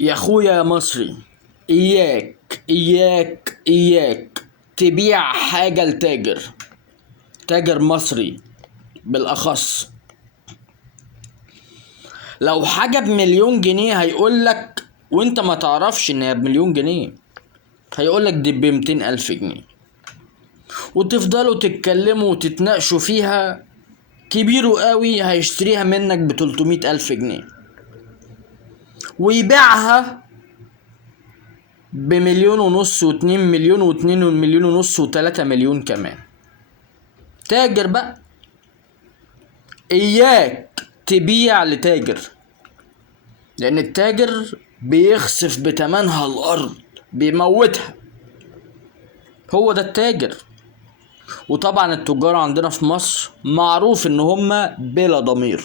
يا اخويا يا مصري، اياك اياك اياك تبيع حاجة لتاجر، تاجر مصري بالاخص. لو حاجة ب1,000,000 جنيه هيقولك، وانت ما تعرفش ان هي ب1,000,000 جنيه، هيقولك دي ب200,000 جنيه، وتفضلوا تتكلموا وتتناقشوا فيها. كبيره قوي هيشتريها منك ب300,000 جنيه ويبيعها ب1,500,000 و2,000,000 و2,500,000 و3,000,000 كمان. تاجر بقى، اياك تبيع لتاجر، لان التاجر بيخسف بتمنها الارض، بيموتها. هو ده التاجر. وطبعا التجار عندنا في مصر معروف ان هم بلا ضمير.